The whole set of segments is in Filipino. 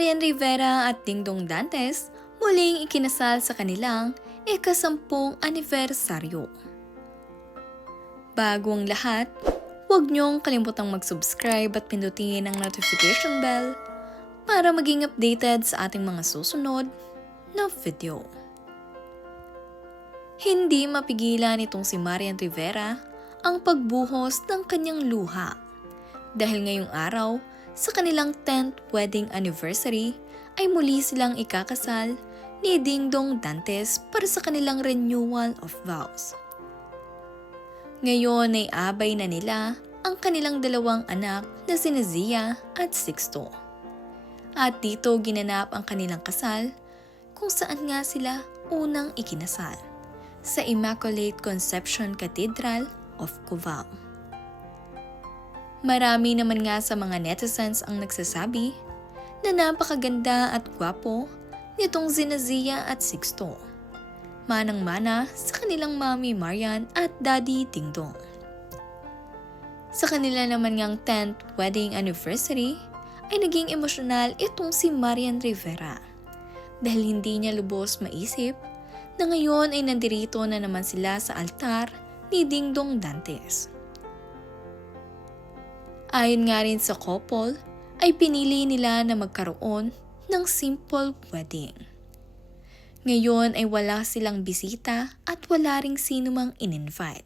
Marian Rivera at Dingdong Dantes muling ikinasal sa kanilang ika-10 anibersaryo. Bago ang lahat, huwag niyong kalimutang mag-subscribe at pindutin ang notification bell para maging updated sa ating mga susunod na video. Hindi mapigilan itong si Marian Rivera ang pagbuhos ng kanyang luha dahil ngayong araw sa kanilang 10th wedding anniversary ay muli silang ikakasal ni Dingdong Dantes para sa kanilang renewal of vows. Ngayon ay abay na nila ang kanilang 2 anak na sina Zia at Sixto. At dito ginanap ang kanilang kasal kung saan nga sila unang ikinasal sa Immaculate Conception Cathedral of Cubao. Marami naman nga sa mga netizens ang nagsasabi na napakaganda at gwapo nitong sina Zia at Sixto. Manang-mana sa kanilang mami Marian at daddy Dingdong. Sa kanila naman ngang 10th wedding anniversary ay naging emosyonal itong si Marian Rivera dahil hindi niya lubos maisip na ngayon ay nandirito na naman sila sa altar ni Dingdong Dantes. Ayon nga rin sa couple, ay pinili nila na magkaroon ng simple wedding. Ngayon ay wala silang bisita at wala ring sino mang in-invite.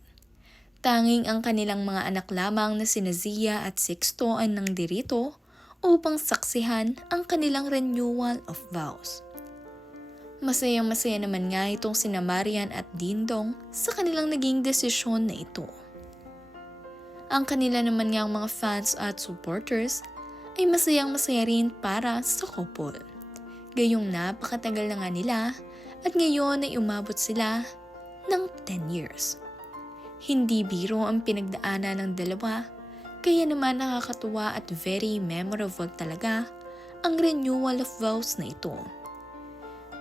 Tanging ang kanilang mga anak lamang na sina Zia at Sixto ay nangdirito upang saksihan ang kanilang renewal of vows. Masayang-masaya naman nga itong sina Marian at Dingdong sa kanilang naging desisyon na ito. Ang kanila naman ngang mga fans at supporters ay masayang-masaya rin para sa couple. Gayong napakatagal na nga nila at ngayon ay umabot sila ng 10 years. Hindi biro ang pinagdaanan ng dalawa, kaya naman nakakatuwa at very memorable talaga ang renewal of vows na ito.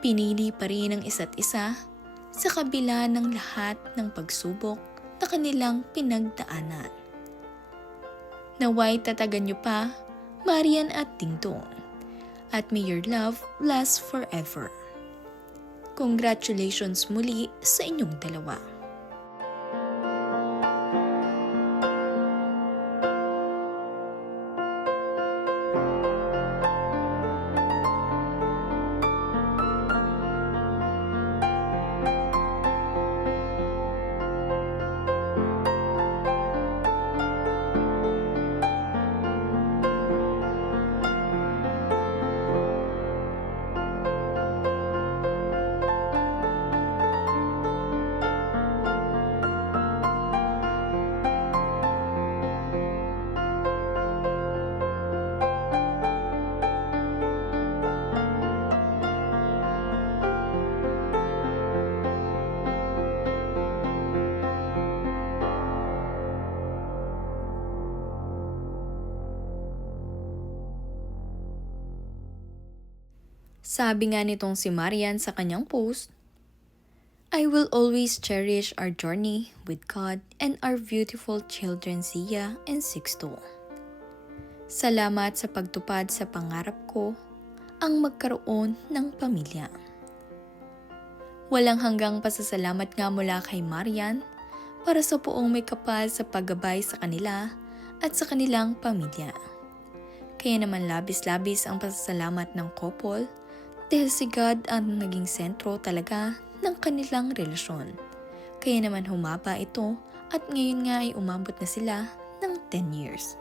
Pinili pa rin ang isa't isa sa kabila ng lahat ng pagsubok na kanilang pinagdaanan. Naway tatagan niyo pa, Marian at Dingdong, at may your love last forever. Congratulations muli sa inyong dalawa. Sabi nga nitong si Marian sa kanyang post, I will always cherish our journey with God and our beautiful children Zia and Sixto. Salamat sa pagtupad sa pangarap ko, ang magkaroon ng pamilya. Walang hanggang pasasalamat nga mula kay Marian para sa poong may kapal sa paggabay sa kanila at sa kanilang pamilya. Kaya naman labis-labis ang pasasalamat ng couple dahil si God ang naging sentro talaga ng kanilang relasyon. Kaya naman humaba ito at ngayon nga ay umabot na sila ng 10 years.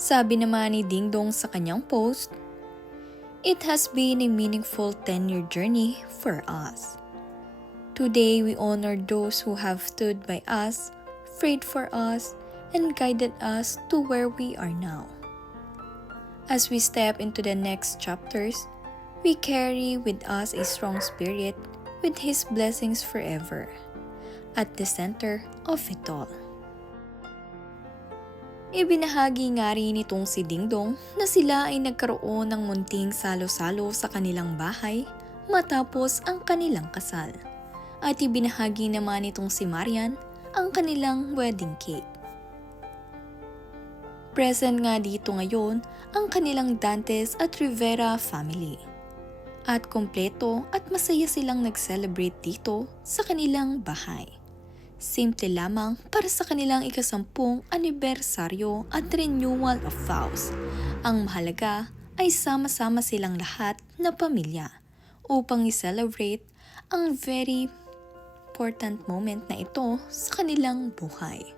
Sabi naman ni Ding Dong sa kanyang post, "It has been a meaningful 10-year journey for us. Today we honor those who have stood by us, prayed for us, and guided us to where we are now. As we step into the next chapters, we carry with us a strong spirit with His blessings forever, at the center of it all." Ibinahagi nga rin nitong si Ding Dong na sila ay nagkaroon ng munting salo-salo sa kanilang bahay matapos ang kanilang kasal. At ibinahagi naman nitong si Marian ang kanilang wedding cake. Present nga dito ngayon ang kanilang Dantes at Rivera family. At kompleto at masaya silang nag-celebrate dito sa kanilang bahay. Simple lamang para sa kanilang ika-10 anibersaryo at renewal of vows. Ang mahalaga ay sama-sama silang lahat na pamilya upang i-celebrate ang very important moment na ito sa kanilang buhay.